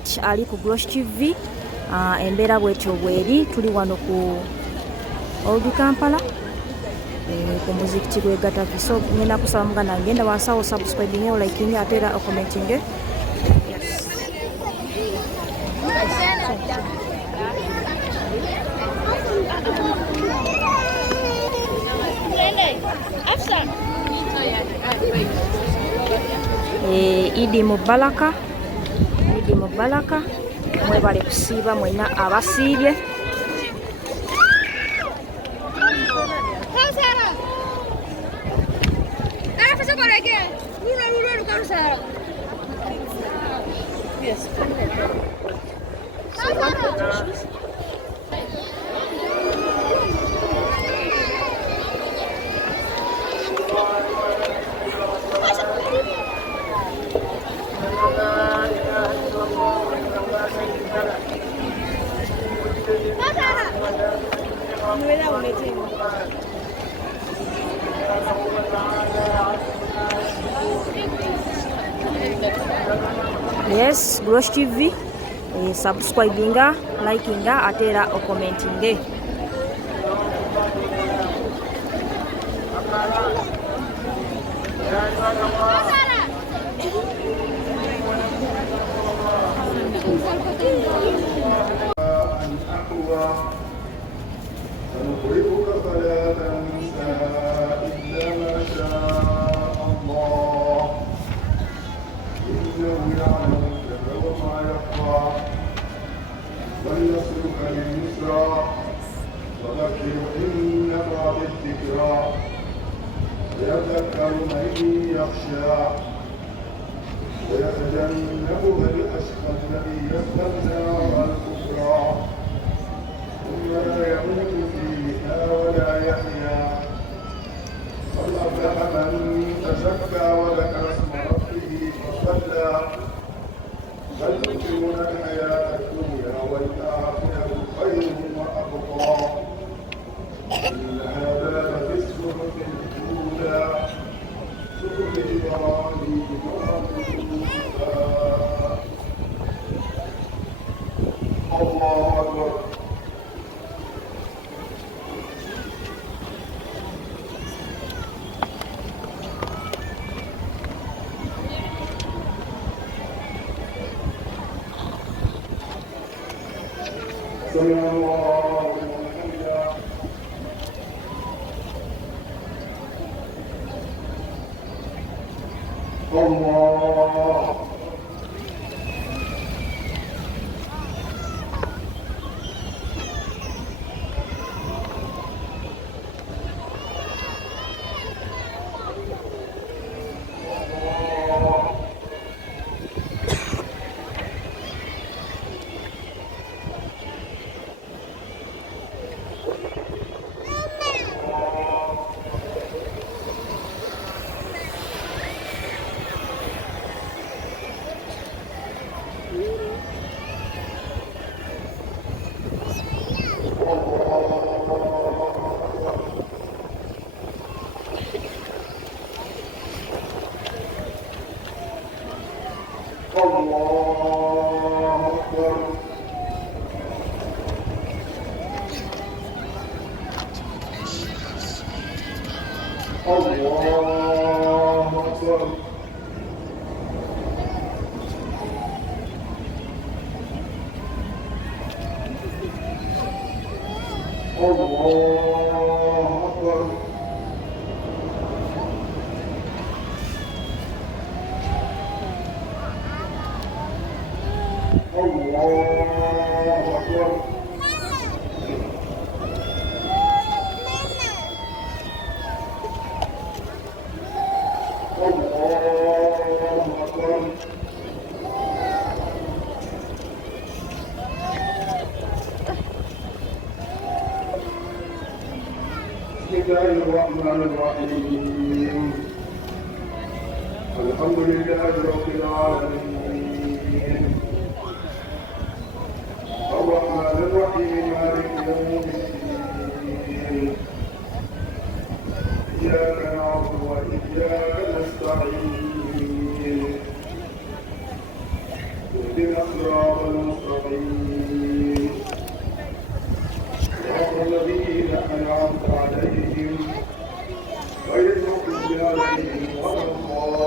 White ali ku Glosh TV. Embeera bwetyo bweri, tuli wano ku Old Kampala ku muzikiti gwe Gatavi. So ngenda kusaba muganda ngenda wansawo subscribing liking ate era commenting. Yes. Idi Mubaraka, Idi Mubaraka, mwebale kusiiba mwena abasiibye. Yes, Glosh TV. Subscribing, liking ate era commenting. سنقرئك فلا تنسى إلا ما شاء الله إنه يعلم الجهر وما يخفى ونيسرك لليسرى وذكر إن نفعت الذكرى ويذكر من يخشى ويتجنبها الأشقى الذي يصلى نار الكبرى ثم لا يموت فيها ولا يحيا قد أفلح من تزكى وذكر اسم ربه فصلى بل تؤثرون الحياة الدنيا والآخرة خير وأبقى إن هذا لفي الصحف الأولى صحف إبراهيم وموسى. الله أكبر. سمع الله لمن حمده. الله الرحمن الرحيم الحمد لله رب العالمين الرحمن الرحيم مالك يوم الدين إياك نعبد وإياك نستعين اهدنا الصراط المستقيم صراط الذين أنعمت عليهم غير المغضوب عليهم ولا الضالين.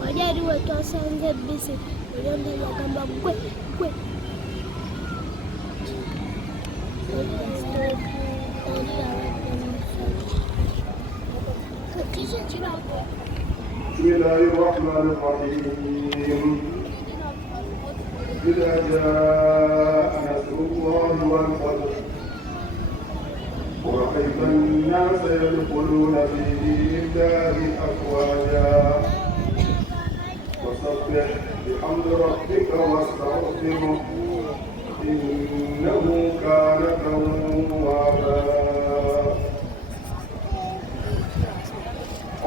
Wajaribu tuwasanze bisi uliona kama kwe بسم الله الرحمن الرحيم إذا جاء نصر الله والفتح ورأيت الناس يدخلون في دين الله أفواجا فسبح بحمد ربك واستغفره إنه كان توابا.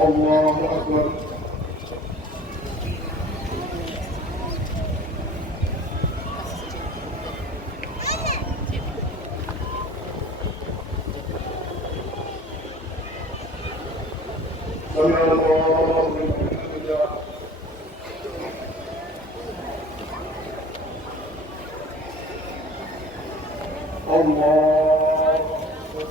الله أكبر. سمع الله لمن حمده. الله أكبر.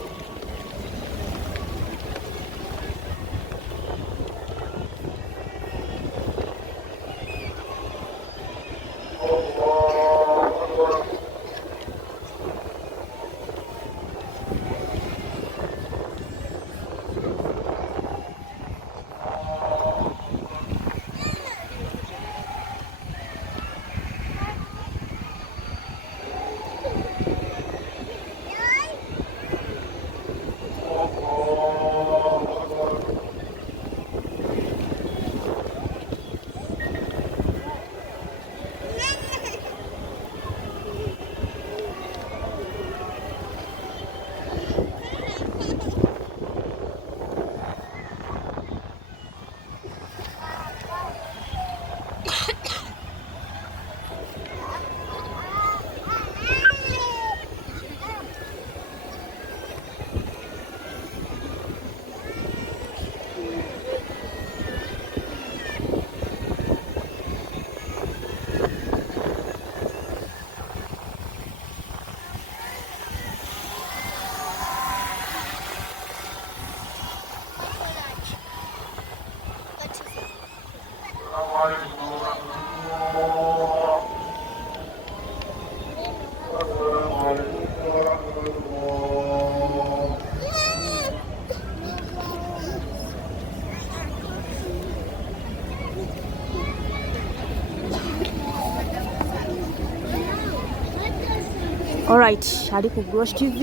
Alright, ali ku Grosh TV.